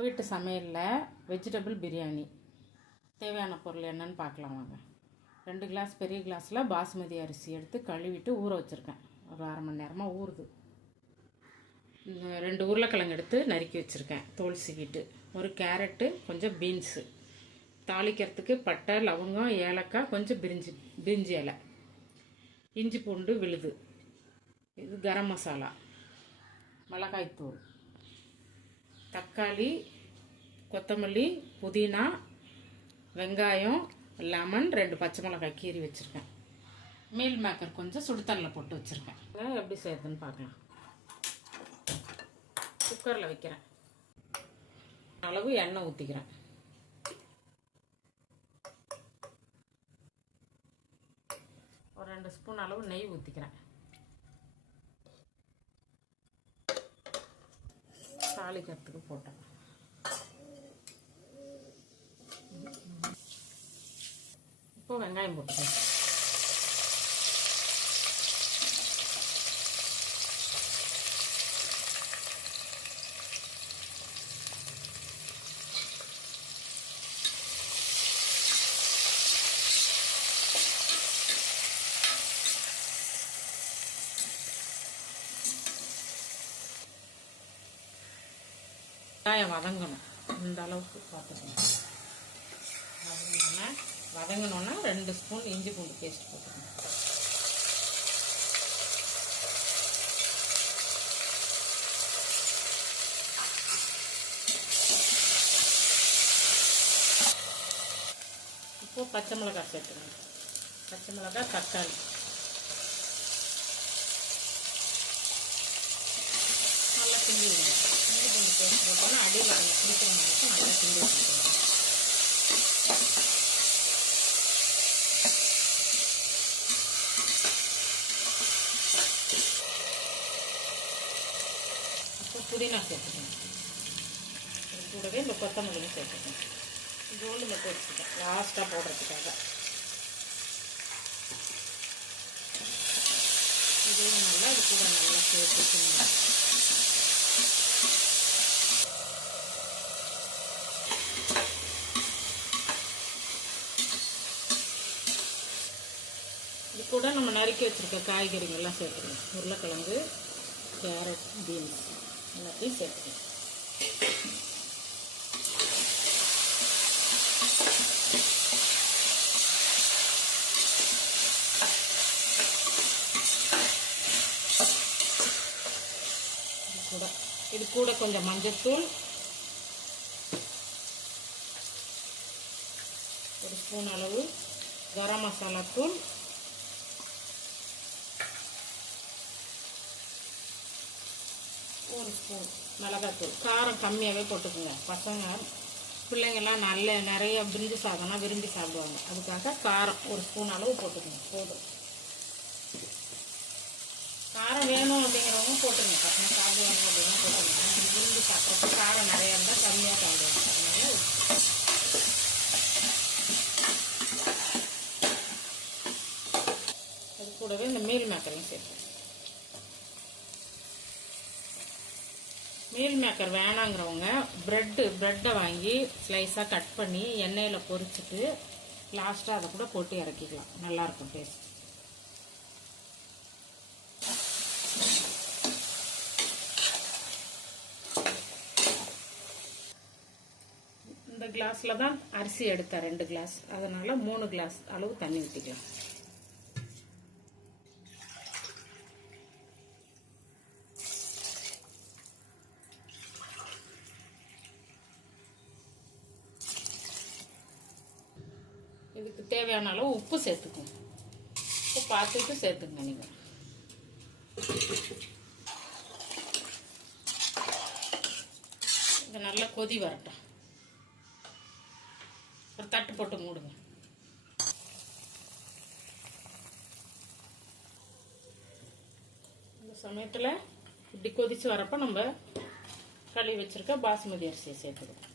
வீட்டு சமையலில் வெஜிடபிள் பிரியாணி தேவையான பொருள் என்னன்னு பார்க்கலாம் வாங்க. 2 கிளாஸ் பெரிய கிளாஸில் பாஸ்மதி அரிசி எடுத்து கழுவிட்டு ஊற வச்சுருக்கேன். ஒரு அரை மணி நேரமாக ஊறுது. 2 உருளைக்கிழங்கு எடுத்து நறுக்கி வச்சுருக்கேன் தோல் சீவிட்டு. ஒரு கேரட்டு, கொஞ்சம் பீன்ஸு, தாளிக்கிறதுக்கு பட்டை, லவங்கம், ஏலக்காய், கொஞ்சம் பிரிஞ்சி இலை, இஞ்சி பூண்டு விழுது, இது கரம் மசாலா, மிளகாய்த்தூள், தக்காளி, கொத்தமல்லி, புதினா, வெங்காயம், லெமன், 2 பச்சை மிளகாய் கீறி வச்சுருக்கேன். மீல் மேக்கர் கொஞ்சம் சுடுதண்ணில் போட்டு வச்சுருக்கேன். எப்படி செய்யறதுன்னு பார்க்கலாம். குக்கரில் வைக்கிறேன். அளவு எண்ணெய் ஊற்றிக்கிறேன். ஒரு 2 ஸ்பூன் அளவு நெய் ஊற்றிக்கிறேன். தாளிக்கிறதுக்கு போட்டேன். இப்போ வெங்காயம் போட்டுக்கிறேன். வெங்காயம் வதங்கணும், இந்த அளவுக்கு பார்த்துக்கணும். வதங்கினோன்னா 2 ஸ்பூன் இஞ்சி பூண்டு பேஸ்ட் போட்டுக்கணும். இப்போ பச்சை மிளகாய் சேர்த்துக்கணும். பச்சை மிளகாய், தக்காளி, நல்லா கிண்டி விடணும். இஞ்சி பூண்டு பேஸ்ட் போட்டோன்னா அடியில் கொஞ்சம் பிடிக்கிற மாதிரி இருக்கும். நல்லா கிண்டி வச்சுக்கணும். இப்போ புதினா சேர்த்துக்கணும். இது கூடவே இந்த கொத்தமல்லியும் சேர்த்துக்கணும். ஜோண்டு மட்டும் வச்சுக்கிட்டேன் லாஸ்ட்டாக போடுறதுக்காக. இதையும் நல்லா இது கூட நல்லா சேர்த்துக்கணும். இது கூட நம்ம நறுக்கி வச்சுருக்க காய்கறிகள்லாம் சேர்த்துக்கணும். உருளைக்கிழங்கு, கேரட், பீன்ஸ் எல்லாத்தையும் சேர்த்துக்கணும். இது கூட கொஞ்சம் மஞ்சள்தூள், 1 ஸ்பூன் அளவு கரம் மசாலா தூள், 1 ஸ்பூன் மிளகாத்தூள். காரம் கம்மியாகவே போட்டுக்குங்க. பசங்க பிள்ளைங்கள்லாம் நிறைய பிரிஞ்சு சாதம்னா விரும்பி சாப்பிடுவாங்க. அதுக்காக காரம் 1 ஸ்பூன் அளவு போட்டுக்கோங்க, போதும். காரம் வேணும் அப்படிங்கிறவங்க போட்டுங்க. பசங்க சாப்பிடுவாங்க அப்படின்னா போட்டுங்க. விரும்பி சாப்பிட்றப்ப காரம் நிறையா இருந்தால் கம்மியாக சாப்பிடுவாங்க. அதனால அது கூடவே இந்த மீல் மேக்கரையும் சேர்த்து. மீல் மேக்கர் வேணாங்கிறவங்க ப்ரெட்டை வாங்கி ஸ்லைஸாக கட் பண்ணி எண்ணெயில் பொரிச்சிட்டு லாஸ்ட்டாக அதை கூட போட்டு இறக்கிக்கலாம். நல்லாயிருக்கும் டேஸ்ட். இந்த கிளாஸில் தான் அரிசி எடுத்தேன், 2 கிளாஸ். அதனால் 3 கிளாஸ் அளவு தண்ணி ஊற்றிக்கலாம். இதுக்கு தேவையான அளவு உப்பு சேர்த்துக்கோங்க. உப்பு பார்த்துட்டு சேர்த்துங்க நீங்கள். இது நல்லா கொதி வரட்டும். ஒரு தட்டு போட்டு மூடுங்க. இந்த சமயத்தில் இப்படி கொதிச்சு வரப்போ நம்ம கழுவி வச்சிருக்க பாஸ்மதி அரிசியை சேர்த்துக்கணும்.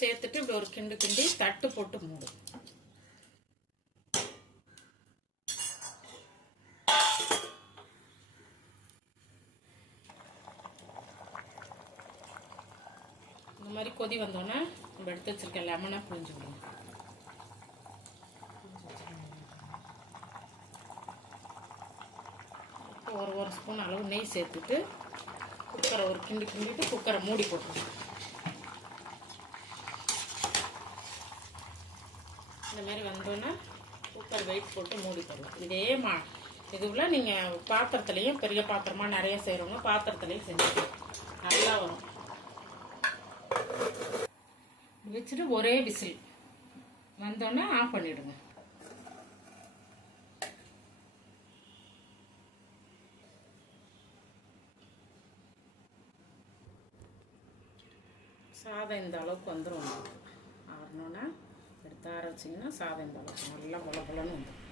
சேர்த்துட்டு இப்படி ஒரு கிண்டு கிண்டி தட்டு போட்டு மூடு. இந்த மாதிரி கொதி வந்தோன்னே நம்ம எடுத்து வச்சிருக்க லெமனை புழிஞ்சு விடுங்க. ஒரு ஸ்பூன் அளவு நெய் சேர்த்துட்டு குக்கரை ஒரு கிண்டிட்டு குக்கரை மூடி போட்டுருங்க. இந்த மாதிரி வந்தோன்னா குக்கர் வெயிட் போட்டு மூடி போடலாம். இதே இதுவில் நீங்கள் பாத்திரத்துலேயும் பெரிய பாத்திரமாக நிறைய செய்கிறவங்க பாத்திரத்துலேயும் செஞ்சுக்கலாம், நல்லா வரும். வச்சுட்டு ஒரே விசில் வந்தோன்னே ஆஃப் பண்ணிவிடுங்க. சாதம் இந்த அளவுக்கு வந்துடும். ஆறணுன்னா எடுத்து ஆற வச்சிங்கன்னா சாதம் இந்த அளவுக்கு நல்லா பொல பொலன்னு வந்துடும்.